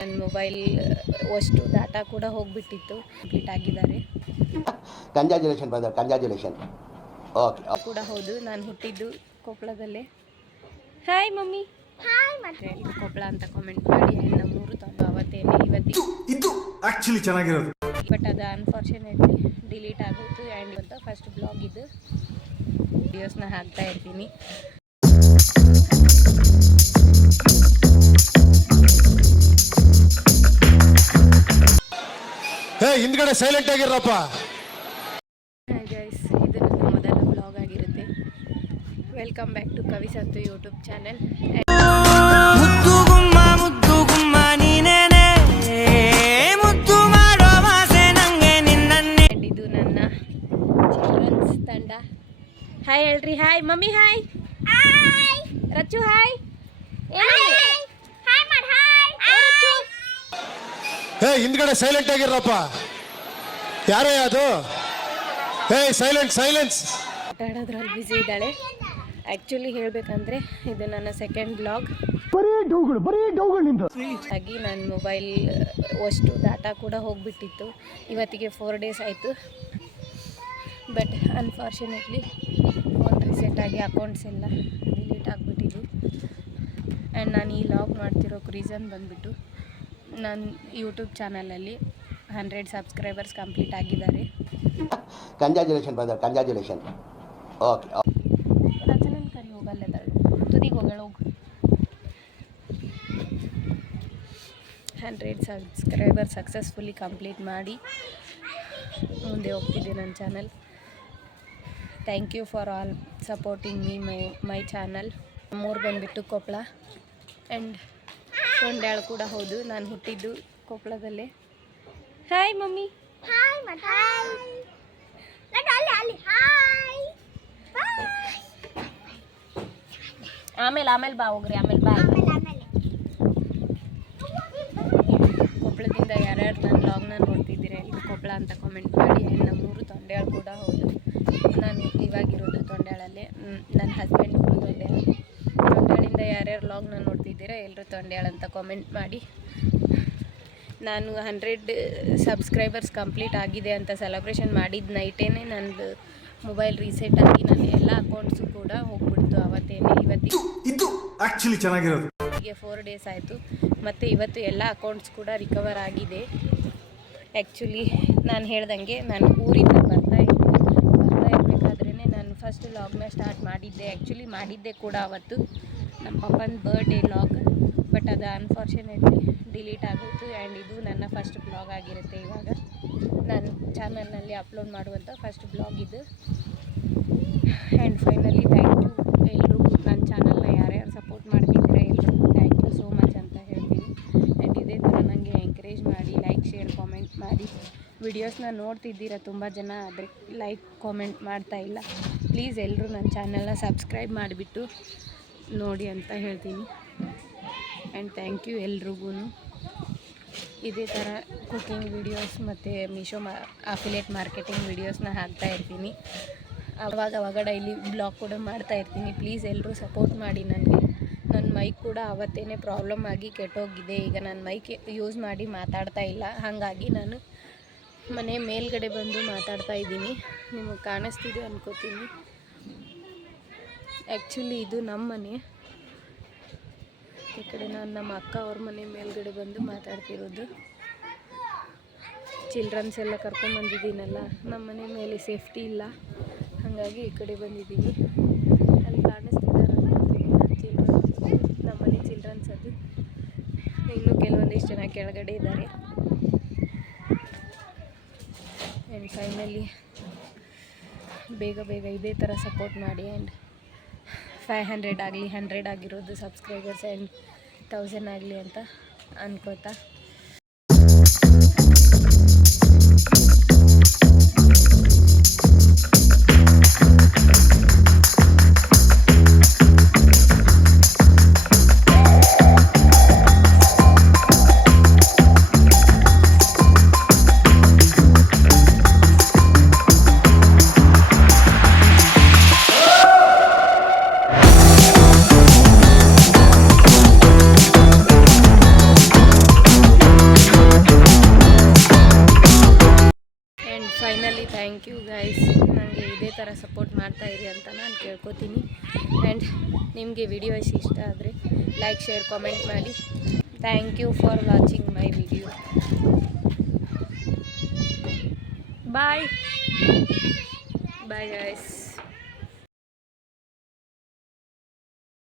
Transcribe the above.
ನನ್ನ ಮೊಬೈಲ್ ಅಷ್ಟು ಡಾಟಾ ಕೂಡ ಹೋಗಿಬಿಟ್ಟಿತ್ತು, ಕಂಪ್ಲೀಟ್ ಆಗಿದ್ದಾರೆ. Congratulation brother, congratulation. ಓಕೆ ಕೂಡ ಹೌದು, ನಾನು ಹುಟ್ಟಿದ್ದು ಕೊಪ್ಪಳದಲ್ಲೇ. ಹಾಯ್ ಮಮ್ಮಿ, ಹಾಯ್ ಮತ್ತೆ ಕೊಪ್ಪಳ ಅಂತ ಕಾಮೆಂಟ್ ಮಾಡಿ. ನಮ್ಮೂರು ತಂದು ಅವತ್ತೇನೆ ಇವತ್ತಿಗೆ ಇದು ಆಕ್ಚುಲಿ ಚೆನ್ನಾಗಿರೋದು, ಬಟ್ ಅದು ಅನ್ಫಾರ್ಚುನೇಟ್ಲಿ ಡಿಲೀಟ್ ಆಗೋಯ್ತು. ಆ್ಯಂಡ್ ಅಂತ ಫಸ್ಟ್ ಬ್ಲಾಗ್ ಇದು ವಿಡಿಯೋಸ್ನ ಹಾಕ್ತಾ ಇರ್ತೀನಿ. ಹಿಂದ್ಗಡೆ ಸೈಲೆಂಟ್ ಆಗಿರಪ್ಪ. ಹಾಯ್ ಗೈಸ್, ಇದು ನನ್ನ ಮೊದಲ ಬ್ಲಾಗ್ ಆಗಿರುತ್ತೆ. ವೆಲ್ಕಮ್ ಬ್ಯಾಕ್ ಟು ಕವಿ ಸಂತು ಯೂಟ್ಯೂಬ್ ಚಾನೆಲ್. ಇದು ನನ್ನ ಚಿಲ್ಡ್ರನ್ಸ್ ತಂಡ. ಹಾಯ್ ಹೇಳ್ರಿ. Hi mummy, hi. Rachchu hi. ಹಿಂದ್ಗಡೆ ಸೈಲೆಂಟ್ ಆಗಿರಪ್ಪ. ಯಾರೇ ಅದು? ಸೈಲೆನ್ಸ್. ಆಟ ಆಡೋದ್ರಲ್ಲಿ ಬ್ಯುಸಿ ಇದ್ದಾಳೆ. ಆ್ಯಕ್ಚುಲಿ ಹೇಳಬೇಕಂದ್ರೆ ಇದು ನನ್ನ ಸೆಕೆಂಡ್ ಬ್ಲಾಗ್ ಆಗಿ. ನನ್ನ ಮೊಬೈಲ್ ಅಷ್ಟು ಡಾಟಾ ಕೂಡ ಹೋಗಿಬಿಟ್ಟಿತ್ತು. ಇವತ್ತಿಗೆ 4 days ಆಯಿತು. ಬಟ್ ಅನ್ಫಾರ್ಚುನೇಟ್ಲಿ ಫೋನ್ ರಿಸೆಟ್ ಆಗಿ ಅಕೌಂಟ್ಸ್ ಎಲ್ಲ ಡಿಲೀಟ್ ಆಗಿಬಿಟ್ಟಿದ್ದು. ಆ್ಯಂಡ್ ನಾನು ಈ ಲಾಗ್ ಮಾಡ್ತಿರೋಕ್ಕೆ ರೀಸನ್ ಬಂದುಬಿಟ್ಟು, ನನ್ನ ಯೂಟ್ಯೂಬ್ ಚಾನಲಲ್ಲಿ 100 ಸಬ್ಸ್ಕ್ರೈಬರ್ಸ್ ಕಂಪ್ಲೀಟ್ ಆಗಿದ್ದಾರೆ. Congratulation brother, congratulation. ಓಕೆ ರಚನನ್ ಕರಿ ಹೋಗಲ್ಲದಳು, ತುದಿಗೆ ಹೋಗಳು ಹೋಗು. 100 ಸಬ್ಸ್ಕ್ರೈಬರ್ ಸಕ್ಸಸ್ಫುಲಿ ಕಂಪ್ಲೀಟ್ ಮಾಡಿ ಮುಂದೆ ಹೋಗ್ತಿದ್ದೆ ನನ್ನ channel. Thank you for all supporting me my channel. ನಮ್ಮೂರು ಬಂದುಬಿಟ್ಟು ಕೊಪ್ಪಳ. ಆ್ಯಂಡ್ ಕೊಂಡ್ಯಾಳು ಕೂಡ ಹೌದು, ನಾನು ಹುಟ್ಟಿದ್ದು ಕೊಪ್ಪಳದಲ್ಲೇ. ಹಾಯ್ ಮಮ್ಮಿ, ಆಮೇಲೆ ಬಾ ಹೋಗ್ರಿ, ಆಮೇಲೆ ಬಾ. ಕೊಪ್ಪಳದಿಂದ ಯಾರ್ಯಾರು ನನ್ನ ಬ್ಲಾಗ್ನ ನೋಡ್ತಿದ್ದೀರಾ ಎಲ್ಲರೂ ಕೊಪ್ಪಳ ಅಂತ ಕಾಮೆಂಟ್ ಮಾಡಿ. ಆ್ಯಂಡ್ ನಮ್ಮೂರು ತೊಂಡ್ಯಾಳು ಕೂಡ ಹೌದು. ನಾನು ಇವಾಗಿರೋದು ತೊಂಡ್ಯಾಳಲ್ಲೇ. ನನ್ನ ಹಸ್ಬೆಂಡ್ ಊರು ತೊಂಡ್ಯಾಳು. ತೊಂಡ್ಯಾಳಿಂದ ಯಾರ್ಯಾರು ಬ್ಲಾಗ್ನ ನೋಡ್ತಿದ್ದೀರಾ ಎಲ್ಲರೂ ತೊಂಡ್ಯಾಳು ಅಂತ ಕಾಮೆಂಟ್ ಮಾಡಿ. ನಾನು 100 ಸಬ್ಸ್ಕ್ರೈಬರ್ಸ್ ಕಂಪ್ಲೀಟ್ ಆಗಿದೆ ಅಂತ ಸೆಲೆಬ್ರೇಷನ್ ಮಾಡಿದ ನೈಟೇನೆ ನಂದು ಮೊಬೈಲ್ ರೀಸೆಟ್ ಆಗಿ ನನ್ನ ಎಲ್ಲ ಅಕೌಂಟ್ಸು ಕೂಡ ಹೋಗ್ಬಿಡ್ತು ಅವತ್ತೇನೆ. ಇದು ಆಕ್ಚುಲಿ ಚೆನ್ನಾಗಿರೋದು. ಹೀಗೆ 4 days ಆಯಿತು. ಮತ್ತು ಇವತ್ತು ಎಲ್ಲ ಅಕೌಂಟ್ಸ್ ಕೂಡ ರಿಕವರ್ ಆಗಿದೆ. ಆ್ಯಕ್ಚುಲಿ ನಾನು ಹೇಳ್ದಂಗೆ ನಾನು ಊರಿಂದ ಬರ್ತಾ ಇರಬೇಕಾದ್ರೇ ನಾನು ಫಸ್ಟ್ ಲಾಗ್ನ ಸ್ಟಾರ್ಟ್ ಮಾಡಿದ್ದೆ. ಆ್ಯಕ್ಚುಲಿ ಮಾಡಿದ್ದೆ ಕೂಡ ಅವತ್ತು ನಮ್ಮ ಪಪ್ಪನ ಬರ್ಡೇ ಲಾಗ್. ಬಟ್ ಅದು ಅನ್ಫಾರ್ಚುನೇಟ್ಲಿ ಡಿಲೀಟ್ ಆಗೋಯ್ತು. ಆ್ಯಂಡ್ ಇದು ನನ್ನ ಫಸ್ಟ್ ಬ್ಲಾಗ್ ಆಗಿರುತ್ತೆ. ಇವಾಗ ನಾನು ಚಾನಲ್ನಲ್ಲಿ ಅಪ್ಲೋಡ್ ಮಾಡುವಂಥ ಫಸ್ಟ್ ಬ್ಲಾಗ್ ಇದು. ಆ್ಯಂಡ್ ಫೈನಲಿ ಥ್ಯಾಂಕ್ ಯು ಎಲ್ರಿಗೂ. ನನ್ನ ಚಾನಲ್ನ ಯಾರ್ಯಾರು ಸಪೋರ್ಟ್ ಮಾಡ್ತಿದ್ದೀರಾ ಎಲ್ರಿಗೂ ಥ್ಯಾಂಕ್ ಯು ಸೋ ಮಚ್ ಅಂತ ಹೇಳ್ತೀನಿ. ಆ್ಯಂಡ್ ಇದೇ ಥರ ನನಗೆ ಎಂಕರೇಜ್ ಮಾಡಿ, ಲೈಕ್, ಶೇರ್, ಕಾಮೆಂಟ್ ಮಾಡಿ. ವಿಡಿಯೋಸ್ನ ನೋಡ್ತಿದ್ದೀರಾ ತುಂಬ ಜನ, ಆದರೆ ಲೈಕ್ ಕಾಮೆಂಟ್ ಮಾಡ್ತಾಯಿಲ್ಲ. ಪ್ಲೀಸ್ ಎಲ್ಲರೂ ನನ್ನ ಚಾನಲ್ನ ಸಬ್ಸ್ಕ್ರೈಬ್ ಮಾಡಿಬಿಟ್ಟು ನೋಡಿ ಅಂತ ಹೇಳ್ತೀನಿ. ಆ್ಯಂಡ್ ಥ್ಯಾಂಕ್ ಯು ಎಲ್ರಿಗೂ. ಇದೇ ಥರ ಕುಕಿಂಗ್ ವೀಡಿಯೋಸ್ ಮತ್ತು ಮೀಶೋ ಅಫಿಲಿಯೇಟ್ ಮಾರ್ಕೆಟಿಂಗ್ ವೀಡಿಯೋಸ್ನ ಹಾಕ್ತಾ ಇರ್ತೀನಿ. ಅವಾಗ ಡೈಲಿ ಬ್ಲಾಗ್ ಕೂಡ ಮಾಡ್ತಾ ಇರ್ತೀನಿ. ಪ್ಲೀಸ್ ಎಲ್ಲರೂ ಸಪೋರ್ಟ್ ಮಾಡಿ ನನಗೆ. ನನ್ನ ಮೈಕ್ ಕೂಡ ಅವತ್ತೇನೆ ಪ್ರಾಬ್ಲಮ್ ಆಗಿ ಕೆಟ್ಟೋಗಿದೆ. ಈಗ ನಾನು ಮೈಕ್ ಯೂಸ್ ಮಾಡಿ ಮಾತಾಡ್ತಾ ಇಲ್ಲ. ಹಾಗಾಗಿ ನಾನು ಮನೆ ಮೇಲ್ಗಡೆ ಬಂದು ಮಾತಾಡ್ತಾ ಇದ್ದೀನಿ. ನಿಮಗೆ ಕಾಣಿಸ್ತಿದೆ ಅನ್ಕೋತೀನಿ. ಆ್ಯಕ್ಚುಲಿ ಇದು ನಮ್ಮ ಮನೆ. ಈ ಕಡೆ ನಾನು ನಮ್ಮ ಅಕ್ಕ ಅವ್ರ ಮನೆ ಮೇಲ್ಗಡೆ ಬಂದು ಮಾತಾಡ್ತಿರೋದು. ಚಿಲ್ಡ್ರನ್ಸ್ ಎಲ್ಲ ಕರ್ಕೊಂಬಂದಿದ್ದೀನಲ್ಲ, ನಮ್ಮ ಮನೆ ಮೇಲೆ ಸೇಫ್ಟಿ ಇಲ್ಲ, ಹಾಗಾಗಿ ಈ ಕಡೆ ಬಂದಿದ್ದೀವಿ. ಅಲ್ಲಿ ಕಾಣಿಸ್ತಿದ್ದಾರೆ ನನ್ನ ಚಿಲ್ಡ್ರನ್ಸ್, ನಮ್ಮ ಮನೆ ಚಿಲ್ಡ್ರನ್ಸ್. ಅದು ಇನ್ನೂ ಕೆಲವೊಂದಿಷ್ಟು ಜನ ಕೆಳಗಡೆ ಇದ್ದಾರೆ. ಆ್ಯಂಡ್ ಫೈನಲಿ ಬೇಗ ಇದೇ ಥರ ಸಪೋರ್ಟ್ ಮಾಡಿ. ಆ್ಯಂಡ್ 500 ಆಗಲಿ, 100 ಆಗಿರೋದು ಸಬ್ಸ್ಕ್ರೈಬರ್ಸ್ ಆ್ಯಂಡ್ 1000 ಆಗಲಿ ಅಂತ ಅನ್ಕೋತಾ ಥ್ಯಾಂಕ್ ಯು ಗೈಸ್, ನನಗೆ ಇದೇ ಥರ ಸಪೋರ್ಟ್ ಮಾಡ್ತಾಯಿರಿ ಅಂತ ನಾನು ಕೇಳ್ಕೊತೀನಿ. ಆ್ಯಂಡ್ ನಿಮಗೆ ವಿಡಿಯೋ ಇಷ್ಟ ಆದರೆ ಲೈಕ್, ಶೇರ್, ಕಾಮೆಂಟ್ ಮಾಡಿ. Thank you for watching my video. Bye bye guys.